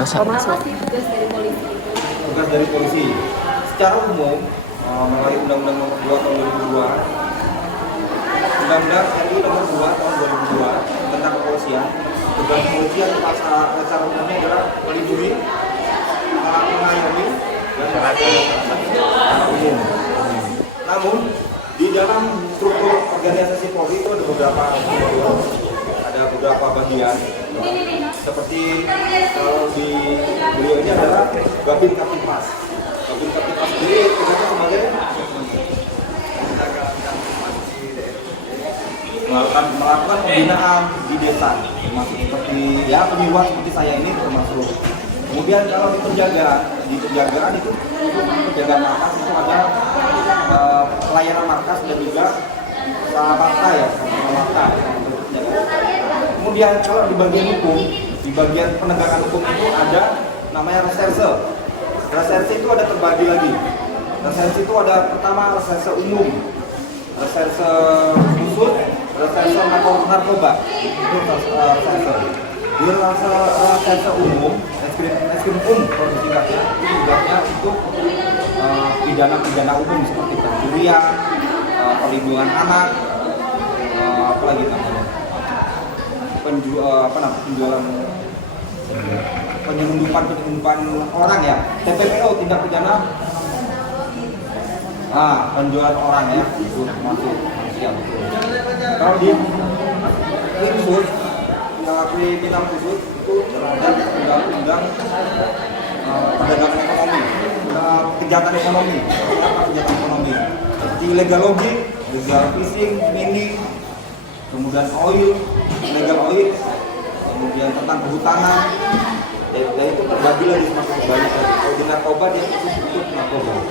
Apa sih tugas dari polisi itu? Tugas dari polisi secara umum melalui Undang-Undang Nomor 2 Tahun 2002, Undang-Undang RI Nomor 2 Tahun 2002 tentang kepolisian. Tugas kepolisian secara umumnya adalah melindungi, mengayomi, dan secara umum. Namun di dalam struktur organisasi Polri itu ada beberapa bagian. Seperti kalau di beliau ini adalah Babin Kaptipas. Babin Kaptipas sendiri ternyata sebagai melakukan pembinaan di desa, termasuk seperti ya penyuluhan seperti saya ini termasuk. Kemudian kalau di penjagaan itu penjagaan markas itu ada pelayanan markas dan juga Salamata ya, Salamata. Kemudian kalau di bagian hukum, di bagian penegakan hukum itu ada namanya reserse. Reserse itu ada terbagi lagi. Reserse itu ada pertama reserse umum, reserse khusus, reserse narkoba. Itu reserse. Di reserse umum, eskrim kalau singkatnya, itu tugasnya untuk pidana umum seperti pencurian, perlindungan anak, apalagi namanya penjualan penyelundupan orang ya, TPPO, tindak pidana penjualan orang ya, itu termasuk manusia betul. Kalau di khusus, kriminal khusus itu terhadap undang-undang perdagangan ekonomi, kejahatan ekonomi, kejahatan ekonomi, seperti illegal logging, illegal fishing, mining, kemudian illegal oil, kemudian tentang kehutanan, dan itu terbagi lagi semakin banyak. Kalau di narkoba dia khusus untuk narkoba.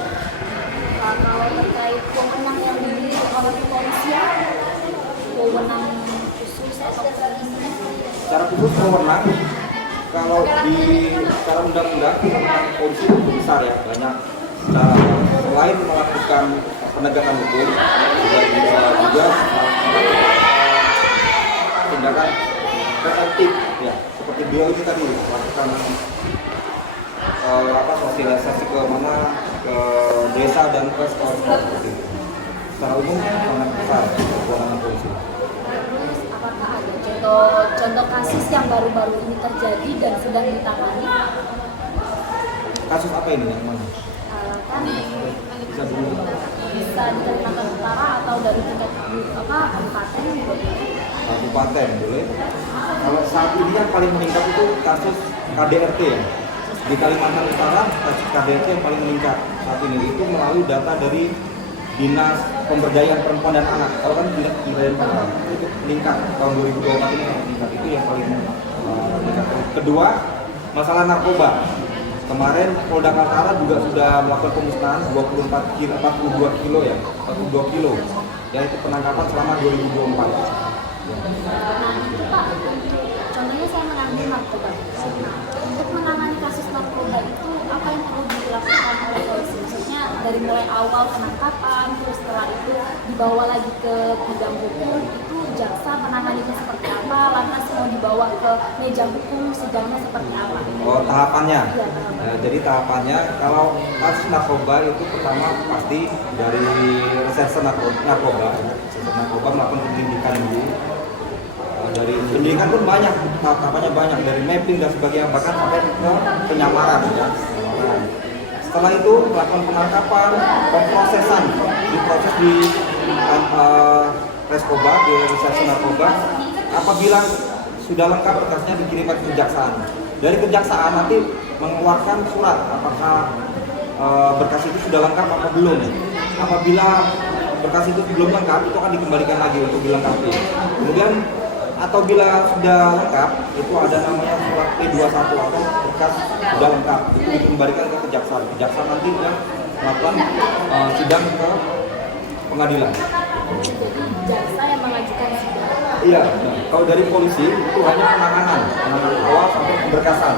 Kalau terkait wewenang yang dimiliki oleh kepolisian, wewenang khusus atau secara khusus wewenang, kalau di secara undang-undang polisi itu besar ya, banyak. Selain melakukan penegakan hukum, juga tindakan preventif ya, seperti beliau ini tadi melakukan sosialisasi ke desa dan ke sekolah seperti itu. Secara umum sangat besar kewenangan polisi. Apakah ada contoh kasus yang baru-baru ini terjadi dan sedang ditangani? Kasus apa ini yang mana? Kan Bisa dulu. bisa di Kalimantan Utara atau dari tingkat kabupaten gitu. Kabupaten boleh. Kalau saat ini yang paling meningkat itu kasus KDRT ya. Di Kalimantan Utara kasus KDRT yang paling meningkat saat ini itu melalui data dari Dinas Pemberdayaan Perempuan dan Anak. Kalau kan Dinas Pemberdayaan Perempuan itu meningkat tahun 2024 ini meningkat, itu yang paling meningkat. Kedua, masalah narkoba. Kemarin Polda Kaltara juga sudah melakukan pemusnahan 42 kilo ya, 42 kilo. Yaitu penangkapan selama 2024. Nah itu Pak, contohnya saya menangani narkoba. Untuk menangani kasus narkoba itu apa yang perlu dilakukan oleh polisi? Maksudnya dari mulai awal penangkapan, terus setelah itu dibawa lagi ke bidang hukum, itu jaksa menanganinya seperti apa, lantas mau dibawa ke meja hukum, sidangnya seperti apa? Oh, tahapannya? Ya, Jadi tahapannya, kalau kasus narkoba itu pertama pasti dari reserse narkoba melakukan penyelidikan dulu. Dari penyidikan pun banyak, tahapannya banyak, dari mapping dan sebagainya, bahkan sampai ke penyamaran ya. Setelah itu melakukan penangkapan, pemprosesan, diproses di Reskoba, di reserse narkoba. Apabila sudah lengkap berkasnya dikirimkan ke kejaksaan. Dari kejaksaan nanti mengeluarkan surat apakah berkas itu sudah lengkap atau belum. Apabila berkas itu belum lengkap, itu akan dikembalikan lagi untuk dilengkapi. Kemudian atau bila sudah lengkap, itu ada namanya surat P21 atau berkas sudah lengkap, itu dikembalikan ke kejaksaan. Kejaksaan nanti yang melakukan sidang ke pengadilan. jadi jaksa yang mengajukan sidang. Iya, kalau dari polisi itu hanya penanganan awal sampai pemberkasan.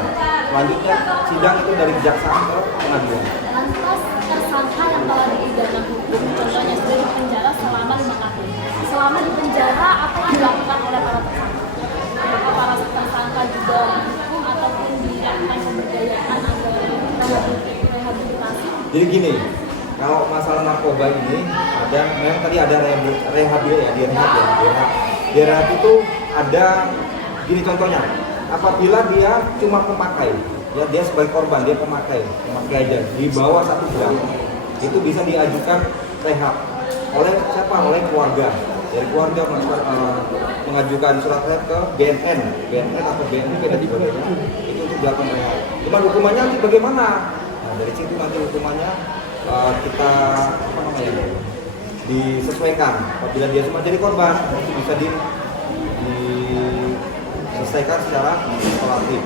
Selanjutnya sidang itu dari kejaksaan ke pengadilan. Lantas tersangka yang telah dipidana hukum, contohnya sudah di penjara selama 5 tahun. Selama di penjara, apa yang dilakukan oleh para tersangka? Apakah para tersangka juga dihukum ataupun dilakukan pemberkasan? Jadi gini, kalau masalah narkoba ini ada, memang tadi ada rehab ya, di rehab ya. Di rehab itu ada gini contohnya, apabila dia cuma pemakai, ya dia sebagai korban, dia pemakai aja di bawah 1 gram, itu bisa diajukan rehab oleh siapa? Oleh keluarga. Dari keluarga mengajukan surat rehab ke BNN atau BNN dan sebagainya, itu untuk dilakukan rehab. Cuma hukumannya nanti bagaimana? Nah, dari situ nanti hukumannya kita disesuaikan. Apabila dia cuma jadi korban, itu bisa diselesaikan secara kolatif.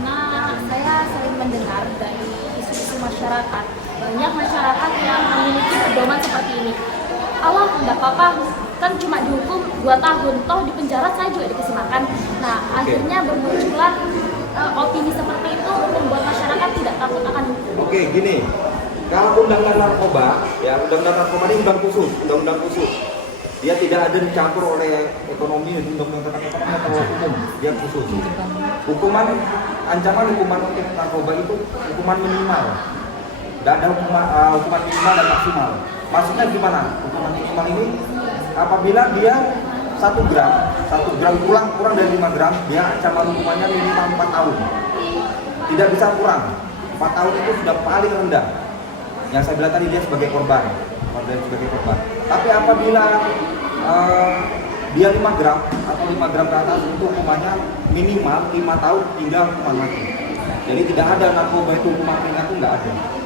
Nah, saya sering mendengar dari isu-isu masyarakat, banyak masyarakat yang memiliki pedoman seperti ini. Allah nggak apa-apa, kan cuma dihukum 2 tahun, toh di penjara saya juga dikasih makan. Nah, akhirnya bermunculan opini seperti itu membuat masyarakat tidak takut akan hukum. Oke, gini. Kalau undang-undang narkoba, ya undang-undang narkoba ini undang-undang khusus. Dia tidak ada dicampur oleh ekonomi, undang-undang tentang ekonomi atau hukum. Dia khusus. Ancaman hukuman untuk narkoba itu hukuman minimal. Tidak ada hukuman minimal dan maksimal. Maksudnya gimana? Hukuman minimal ini apabila dia 1 gram kurang dari 5 gram, dia ancaman hukumannya minimal 4 tahun. Tidak bisa kurang. 4 tahun itu sudah paling rendah. Yang saya bilang tadi dia sebagai korban. Tapi apabila dia 5 gram atau 5 gram ke atas, itu hukumannya minimal 5 tahun hingga hukuman mati. Jadi tidak ada narkoba itu hukuman ringan, itu nggak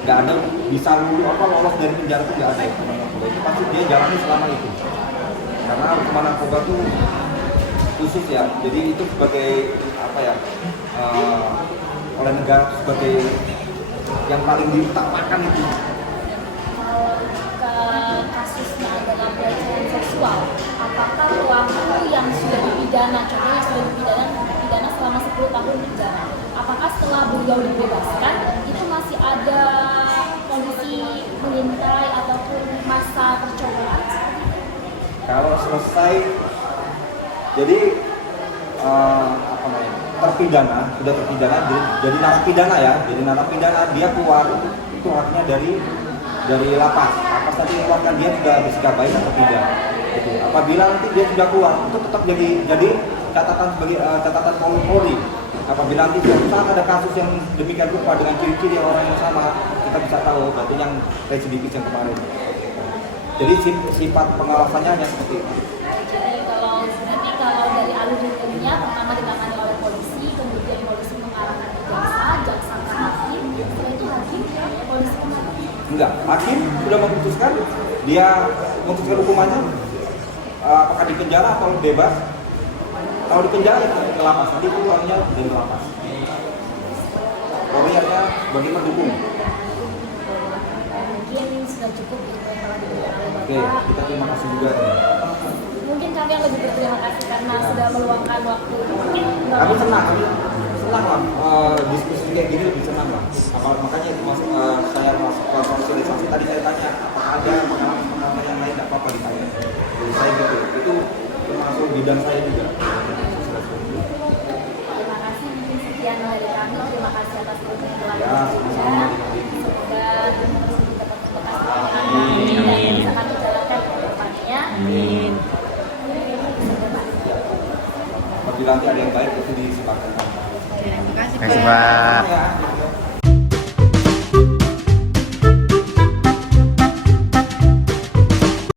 ada bisa lolos dari penjara, itu nggak ada hukuman narkoba. Itu pasti dia jalani selama itu. Karena hukuman narkoba itu khusus ya. Jadi itu sebagai oleh negara sebagai yang paling diutamakan itu. Kasusnya adalah pelecehan seksual, apakah pelaku yang sudah dipidana, contohnya sudah dipidana selama 10 tahun penjara, apakah setelah beliau dibebaskan itu masih ada kondisi mengintai ataupun masa percobaan? Kalau selesai, jadi sudah terpidana, jadi narapidana ya, dia keluar itu haknya dari lapas tadi keluarkan dia sudah bersikap baik atau tidak. Gitu. Apabila nanti dia sudah keluar, itu tetap jadi catatan sebagai catatan Polri. Apabila nanti suatu saat ada kasus yang demikian rupa dengan ciri-ciri orang yang sama, kita bisa tahu berarti yang residivis yang kemarin. Jadi sifat pengawasannya hanya seperti itu. Jadi kalau dari alur hukumnya pertama ditangani oleh polisi, kemudian polisi mengarahkan ke jaksa ke hakim, setelah itu hakim polisi kembali. Enggak, hakim sudah memutuskan, dia memutuskan hukumannya apakah di penjara atau bebas. Kalau di penjara ya ke lapas, nanti keluarnya dari lapas. Polrinya bagaimana dukung? Mungkin sudah cukup itu yang telah diberikan oleh Bapak. Oke, kita terima kasih juga. Mungkin kami yang lebih berterima kasih karena sudah meluangkan waktu. Kami senang lah, diskusi kayak gini lebih senang lah. Makanya itu saya masuk sosialisasi tadi saya tanya apakah ada pengalaman yang lain, tidak apa-apa ditanya. Jadi saya gitu, itu termasuk bidang saya juga. Terima kasih, mungkin sekian dari kami. Terima kasih atas waktu yang telah Ya, sama-sama. semoga terus dapat berkah dan bisa kami jalankan ke depannya. Amin. Apabila nanti ada yang baik itu disepakati. Terima kasih, Pak. Ya.